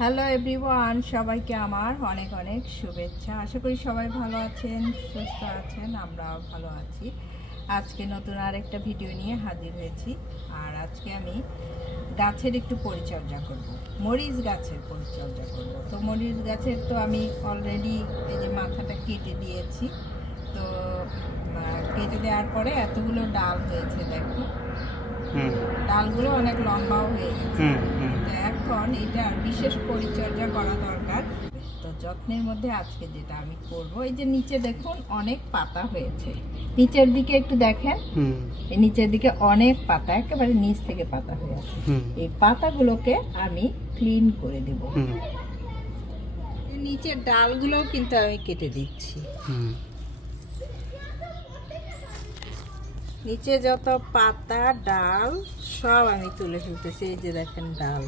Hello everyone সবাইকে আমার অনেক অনেক শুভেচ্ছা। আশা করি সবাই ভালো আছেন সুস্থ আছেন আমরাও ভালো আছি। আজকে নতুন আর একটা ভিডিও নিয়ে হাজির হয়েছি আর আজকে আমি গাছের একটু পরিচর্যা করব। মরিচ গাছের পরিচর্যা করব। তো মরিচ গাছের তো আমি অলরেডি এই যে মাথাটা কেটে দিয়েছি। তো কেটে দেওয়ার পরে এতগুলো ডাল হয়েছে দেখো। ডালগুলো অনেক লম্বাও হয়ে গেছে। এখন এটা বিশেষ পরিচর্যা করা দরকার। তো যত্নের মধ্যে আজকে যেটা আমি করব এই যে নিচে দেখুন অনেক পাতা হয়েছে। নিচের দিকে একটু দেখেন। নিচের দিকে অনেক পাতা একেবারে নিচ থেকে পাতা হয়ে আছে। এই পাতাগুলোকে আমি ক্লিন করে দেব। নিচের ডালগুলোও কিন্তু আমি কেটে দিচ্ছি। হুম। নিচে যত পাতা ডাল সব আমি তুলে ফেলতেছি। এই যে দেখেন ডাল।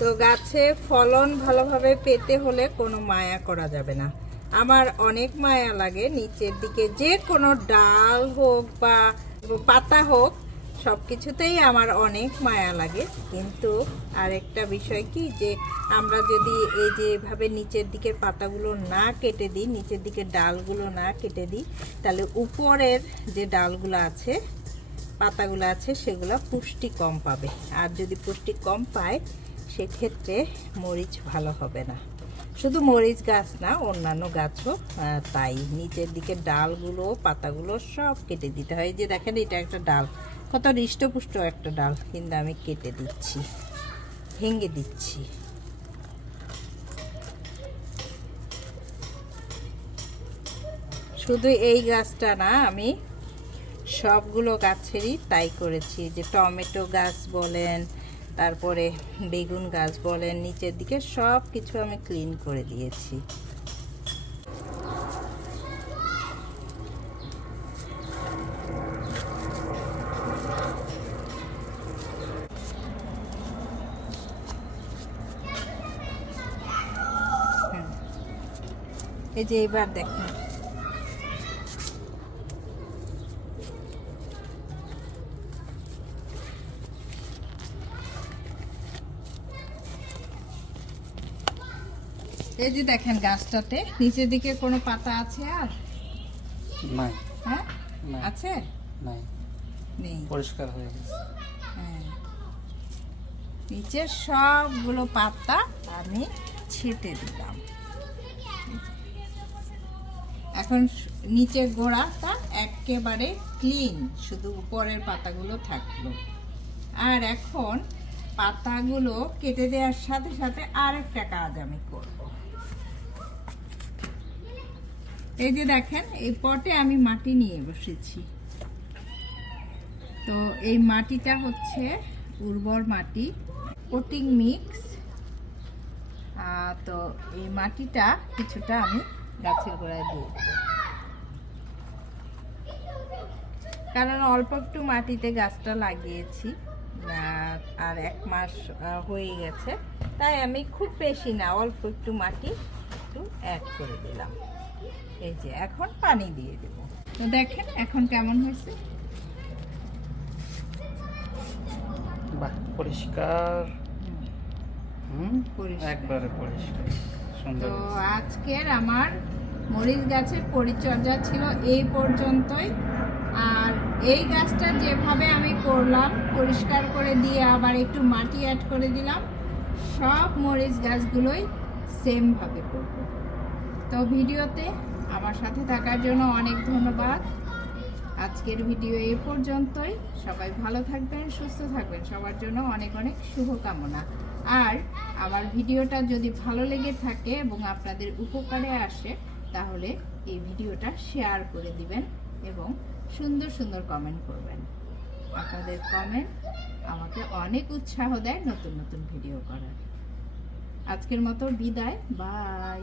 তো গাছে ফলন ভালোভাবে পেতে হলে কোনো মায়া করা যাবে না। আমার অনেক মায়া লাগে নিচের দিকে যে কোনো ডাল হোক বা পাতা হোক সব কিছুতেই আমার অনেক মায়া লাগে। কিন্তু আরেকটা বিষয় কি যে, আমরা যদি এই যে এভাবে নিচের দিকের পাতাগুলো না কেটে দিই, নিচের দিকে ডালগুলো না কেটে দিই, তাহলে উপরের যে ডালগুলো আছে, পাতাগুলো আছে, সেগুলো পুষ্টি কম পাবে। আর যদি পুষ্টি কম পায় সেক্ষেত্রে মরিচ ভালো হবে না। শুধু মরিচ গাছ না, অন্যান্য গাছও তাই নিচের দিকে ডালগুলো, পাতাগুলো সব কেটে দিতে হয়। যে দেখেন, এটা একটা ডাল। কত হৃষ্টপুষ্ট একটা ডাল, কিন্তু আমি কেটে দিচ্ছি, ভেঙে দিচ্ছি। শুধু এই গাছটা না, আমি সবগুলো গাছেরই তাই করেছি। যে টমেটো গাছ বলেন তারপরে বেগুন গাছ বলেন, নিচের দিকে সব কিছু আমি ক্লিন করে দিয়েছি। এই যে এবার দেখুন। এই যে দেখেন গাছটাতে নিচের দিকে কোনো পাতা আছে আর? হ্যাঁ? আছে? নাই। নেই। পরিষ্কার হয়ে গেছে। হ্যাঁ। নিচের সবগুলো পাতা আমি ছেটে দিলাম। এখন নিচের গোড়াটা একেবারে ক্লিন শুধু উপরের পাতাগুলো থাকল। আর এখন পাতাগুলো কেটে দেওয়ার সাথে সাথে আরেকটা কাজ আমি করব। এই যে দেখেন, এই পটে আমি মাটি নিয়ে বসেছি। তো এই মাটিটা হচ্ছে উর্বর মাটি, কোটিং মিক্স। তো এই মাটিটা কিছুটা আমি গাছের গোড়ায় দিয়ে কারণ অল্প একটু মাটিতে গাছটা লাগিয়েছি আর এক মাস হয়ে গেছে। তাই আমি খুব বেশি না, অল্প একটু মাটি একটু অ্যাড করে দিলাম। এই যে এখন পানি দিয়ে দেবো। তো দেখেন এখন কেমন হয়েছে? বাহ পরিষ্কার। হুম পরিষ্কার। একবারে পরিষ্কার সুন্দর তো আজকের আমার মরিচ গাছের পরিচর্যা ছিল এই পর্যন্তই। আর এই গাছটা যেভাবে আমি করলাম পরিষ্কার করে দিয়ে আবার একটু মাটি অ্যাড করে দিলাম সব মরিচ গাছগুলোই সেমভাবে করব। তো ভিডিওতে আমার সাথে থাকার জন্য অনেক ধন্যবাদ। আজকের ভিডিও এই পর্যন্তই। সবাই ভালো থাকবেন, সুস্থ থাকবেন। সবার জন্য অনেক অনেক শুভকামনা। আর আমার ভিডিওটা যদি ভালো লেগে থাকে এবং আপনাদের উপকারে আসে, তাহলে এই ভিডিওটা শেয়ার করে দিবেন এবং সুন্দর সুন্দর কমেন্ট করবেন। আপনাদের কমেন্ট আমাকে অনেক উৎসাহ দেয় নতুন নতুন ভিডিও করার। আজকের মতো বিদায়। বাই